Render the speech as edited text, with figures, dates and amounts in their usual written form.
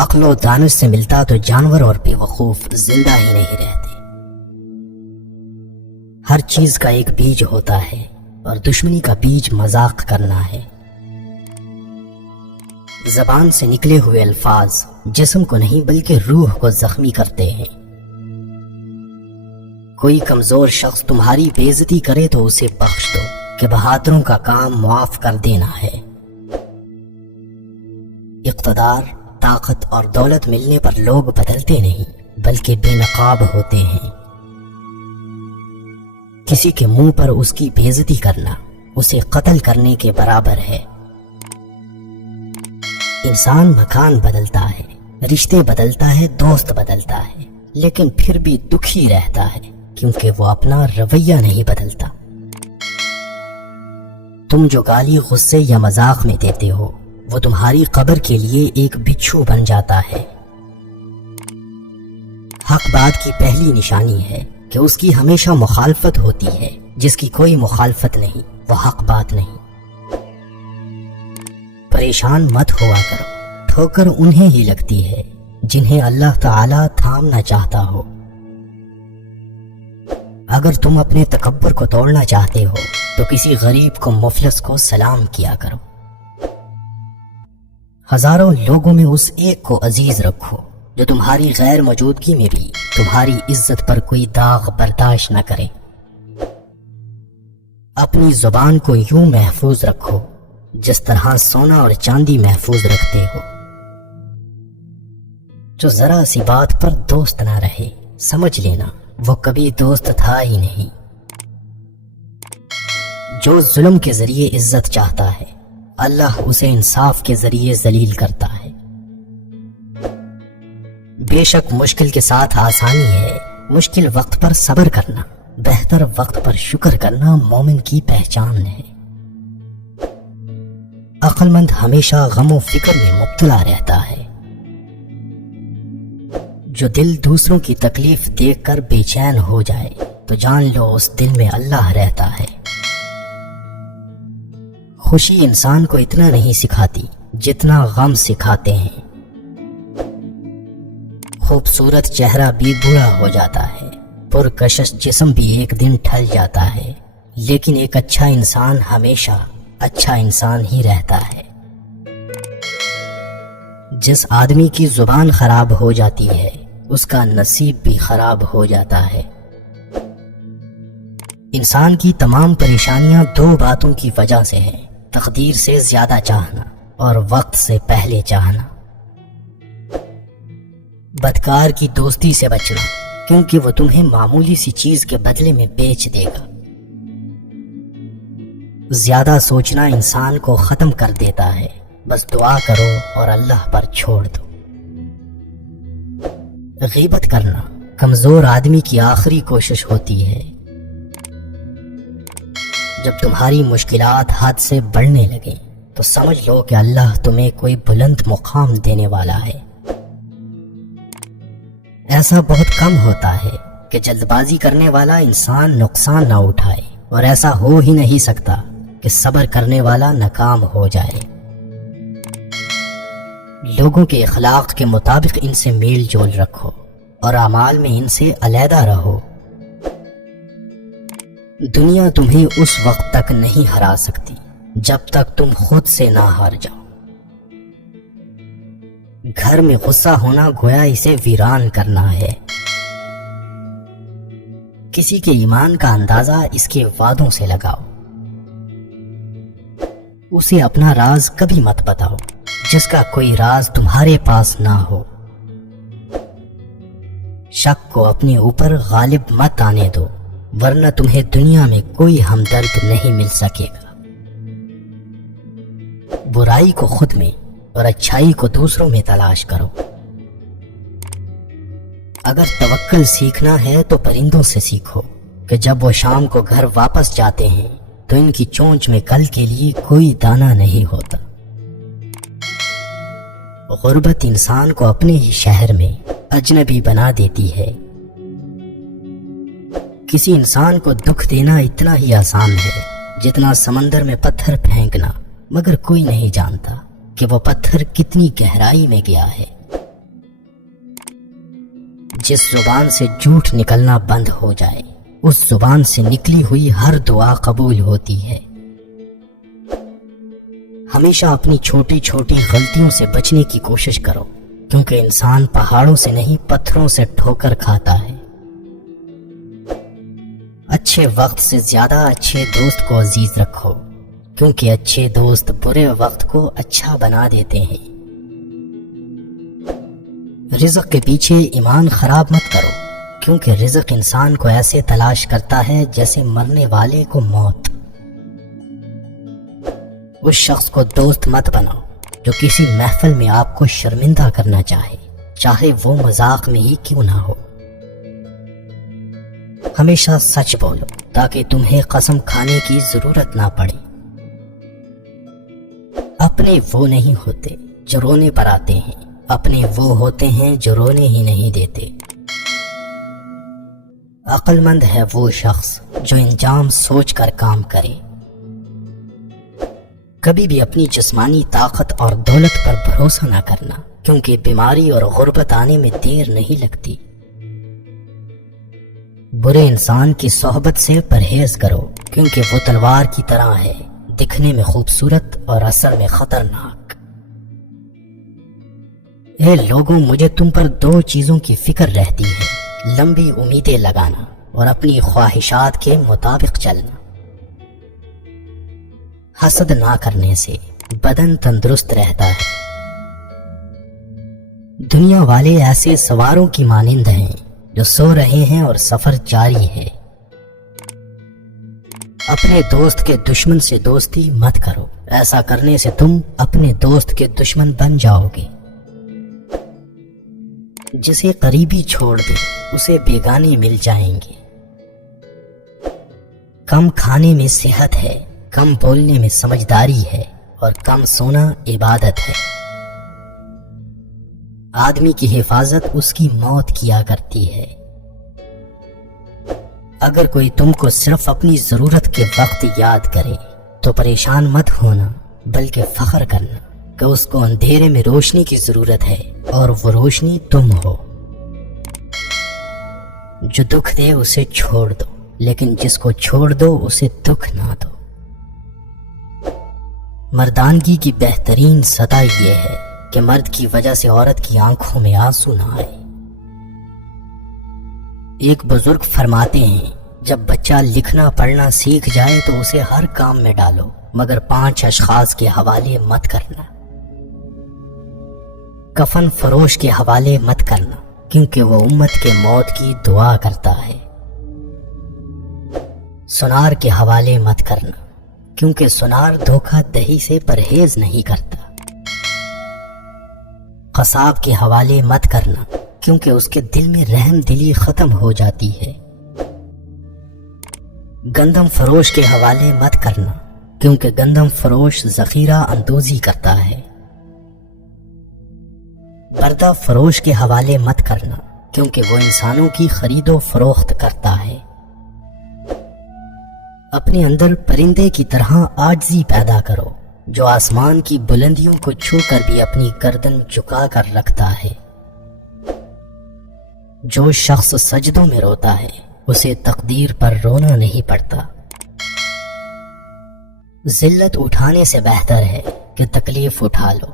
عقل و دانش سے ملتا تو جانور اور بیوقوف زندہ ہی نہیں رہتے۔ ہر چیز کا ایک بیج ہوتا ہے اور دشمنی کا بیج مذاق کرنا ہے۔ زبان سے نکلے ہوئے الفاظ جسم کو نہیں بلکہ روح کو زخمی کرتے ہیں۔ کوئی کمزور شخص تمہاری بے عزتی کرے تو اسے بخش دو کہ بہادروں کا کام معاف کر دینا ہے۔ اقتدار، طاقت اور دولت ملنے پر لوگ بدلتے نہیں بلکہ بے نقاب ہوتے ہیں۔ کسی کے منہ پر اس کی بے عزتی کرنا اسے قتل کرنے کے برابر ہے۔ انسان مکان بدلتا ہے، رشتے بدلتا ہے، دوست بدلتا ہے، لیکن پھر بھی دکھی رہتا ہے کیونکہ وہ اپنا رویہ نہیں بدلتا۔ تم جو گالی غصے یا مذاق میں دیتے ہو وہ تمہاری قبر کے لیے ایک بچھو بن جاتا ہے۔ حق بات کی پہلی نشانی ہے کہ اس کی ہمیشہ مخالفت ہوتی ہے، جس کی کوئی مخالفت نہیں وہ حق بات نہیں۔ پریشان مت ہوا کرو، ٹھوکر انہیں ہی لگتی ہے جنہیں اللہ تعالی تھامنا چاہتا ہو۔ اگر تم اپنے تکبر کو توڑنا چاہتے ہو تو کسی غریب کو، مفلس کو سلام کیا کرو۔ ہزاروں لوگوں میں اس ایک کو عزیز رکھو جو تمہاری غیر موجودگی میں بھی تمہاری عزت پر کوئی داغ برداشت نہ کرے۔ اپنی زبان کو یوں محفوظ رکھو جس طرح سونا اور چاندی محفوظ رکھتے ہو۔ جو ذرا سی بات پر دوست نہ رہے سمجھ لینا وہ کبھی دوست تھا ہی نہیں۔ جو ظلم کے ذریعے عزت چاہتا ہے اللہ اسے انصاف کے ذریعے ذلیل کرتا ہے۔ بے شک مشکل کے ساتھ آسانی ہے، مشکل وقت پر صبر کرنا، بہتر وقت پر شکر کرنا مومن کی پہچان ہے۔ عقل مند ہمیشہ غم و فکر میں مبتلا رہتا ہے۔ جو دل دوسروں کی تکلیف دیکھ کر بے چین ہو جائے تو جان لو اس دل میں اللہ رہتا ہے۔ خوشی انسان کو اتنا نہیں سکھاتی جتنا غم سکھاتے ہیں۔ خوبصورت چہرہ بھی برا ہو جاتا ہے، پرکشش جسم بھی ایک دن ڈھل جاتا ہے، لیکن ایک اچھا انسان ہمیشہ اچھا انسان ہی رہتا ہے۔ جس آدمی کی زبان خراب ہو جاتی ہے اس کا نصیب بھی خراب ہو جاتا ہے۔ انسان کی تمام پریشانیاں دو باتوں کی وجہ سے ہیں، تقدیر سے زیادہ چاہنا اور وقت سے پہلے چاہنا۔ بدکار کی دوستی سے بچنا کیونکہ وہ تمہیں معمولی سی چیز کے بدلے میں بیچ دے گا۔ زیادہ سوچنا انسان کو ختم کر دیتا ہے، بس دعا کرو اور اللہ پر چھوڑ دو۔ غیبت کرنا کمزور آدمی کی آخری کوشش ہوتی ہے۔ جب تمہاری مشکلات حد سے بڑھنے لگیں تو سمجھ لو کہ اللہ تمہیں کوئی بلند مقام دینے والا ہے۔ ایسا بہت کم ہوتا ہے کہ جلد بازی کرنے والا انسان نقصان نہ اٹھائے، اور ایسا ہو ہی نہیں سکتا کہ صبر کرنے والا ناکام ہو جائے۔ لوگوں کے اخلاق کے مطابق ان سے میل جول رکھو اور اعمال میں ان سے علیحدہ رہو۔ دنیا تمہیں اس وقت تک نہیں ہرا سکتی جب تک تم خود سے نہ ہار جاؤ۔ گھر میں غصہ ہونا گویا اسے ویران کرنا ہے۔ کسی کے ایمان کا اندازہ اس کے وعدوں سے لگاؤ۔ اسے اپنا راز کبھی مت بتاؤ جس کا کوئی راز تمہارے پاس نہ ہو۔ شک کو اپنے اوپر غالب مت آنے دو، ورنہ تمہیں دنیا میں کوئی ہمدرد نہیں مل سکے گا۔ برائی کو خود میں اور اچھائی کو دوسروں میں تلاش کرو۔ اگر توکل سیکھنا ہے تو پرندوں سے سیکھو کہ جب وہ شام کو گھر واپس جاتے ہیں تو ان کی چونچ میں کل کے لیے کوئی دانہ نہیں ہوتا۔ غربت انسان کو اپنے ہی شہر میں اجنبی بنا دیتی ہے۔ کسی انسان کو دکھ دینا اتنا ہی آسان ہے جتنا سمندر میں پتھر پھینکنا، مگر کوئی نہیں جانتا کہ وہ پتھر کتنی گہرائی میں گیا ہے۔ جس زبان سے جھوٹ نکلنا بند ہو جائے اس زبان سے نکلی ہوئی ہر دعا قبول ہوتی ہے۔ ہمیشہ اپنی چھوٹی چھوٹی غلطیوں سے بچنے کی کوشش کرو، کیونکہ انسان پہاڑوں سے نہیں پتھروں سے ٹھوکر کھاتا ہے۔ اچھے وقت سے زیادہ اچھے دوست کو عزیز رکھو، کیونکہ اچھے دوست برے وقت کو اچھا بنا دیتے ہیں۔ رزق کے پیچھے ایمان خراب مت کرو، کیونکہ رزق انسان کو ایسے تلاش کرتا ہے جیسے مرنے والے کو موت۔ اس شخص کو دوست مت بناؤ جو کسی محفل میں آپ کو شرمندہ کرنا چاہے وہ مذاق میں ہی کیوں نہ ہو۔ ہمیشہ سچ بولو تاکہ تمہیں قسم کھانے کی ضرورت نہ پڑے۔ اپنے وہ نہیں ہوتے جو رونے پر آتے ہیں، اپنے وہ ہوتے ہیں جو رونے ہی نہیں دیتے۔ عقل مند ہے وہ شخص جو انجام سوچ کر کام کرے۔ کبھی بھی اپنی جسمانی طاقت اور دولت پر بھروسہ نہ کرنا، کیونکہ بیماری اور غربت آنے میں دیر نہیں لگتی۔ برے انسان کی صحبت سے پرہیز کرو، کیونکہ وہ تلوار کی طرح ہے، دکھنے میں خوبصورت اور اثر میں خطرناک۔ اے لوگوں، مجھے تم پر دو چیزوں کی فکر رہتی ہے: لمبی امیدیں لگانا اور اپنی خواہشات کے مطابق چلنا۔ حسد نہ کرنے سے بدن تندرست رہتا ہے۔ دنیا والے ایسے سواروں کی مانند ہیں جو سو رہے ہیں اور سفر جاری ہے۔ اپنے دوست کے دشمن سے دوستی مت کرو، ایسا کرنے سے تم اپنے دوست کے دشمن بن جاؤ گے۔ جسے قریبی چھوڑ دے اسے بیگانے مل جائیں گے۔ کم کھانے میں صحت ہے، کم بولنے میں سمجھداری ہے، اور کم سونا عبادت ہے۔ آدمی کی حفاظت اس کی موت کیا کرتی ہے۔ اگر کوئی تم کو صرف اپنی ضرورت کے وقت یاد کرے تو پریشان مت ہونا، بلکہ فخر کرنا کہ اس کو اندھیرے میں روشنی کی ضرورت ہے اور وہ روشنی تم ہو۔ جو دکھ دے اسے چھوڑ دو، لیکن جس کو چھوڑ دو اسے دکھ نہ دو۔ مردانگی کی بہترین سطح یہ ہے کہ مرد کی وجہ سے عورت کی آنکھوں میں آنسو نہ آئے۔ ایک بزرگ فرماتے ہیں، جب بچہ لکھنا پڑھنا سیکھ جائے تو اسے ہر کام میں ڈالو، مگر 5 اشخاص کے حوالے مت کرنا۔ کفن فروش کے حوالے مت کرنا، کیونکہ وہ امت کے موت کی دعا کرتا ہے۔ سنار کے حوالے مت کرنا، کیونکہ سنار دھوکہ دہی سے پرہیز نہیں کرتا۔ قصاب کے حوالے مت کرنا، کیونکہ اس کے دل میں رحم دلی ختم ہو جاتی ہے۔ گندم فروش کے حوالے مت کرنا، کیونکہ گندم فروش ذخیرہ اندوزی کرتا ہے۔ پردہ فروش کے حوالے مت کرنا، کیونکہ وہ انسانوں کی خرید و فروخت کرتا ہے۔ اپنے اندر پرندے کی طرح عاجزی پیدا کرو، جو آسمان کی بلندیوں کو چھو کر بھی اپنی گردن جھکا کر رکھتا ہے۔ جو شخص سجدوں میں روتا ہے اسے تقدیر پر رونا نہیں پڑتا۔ ذلت اٹھانے سے بہتر ہے کہ تکلیف اٹھا لو۔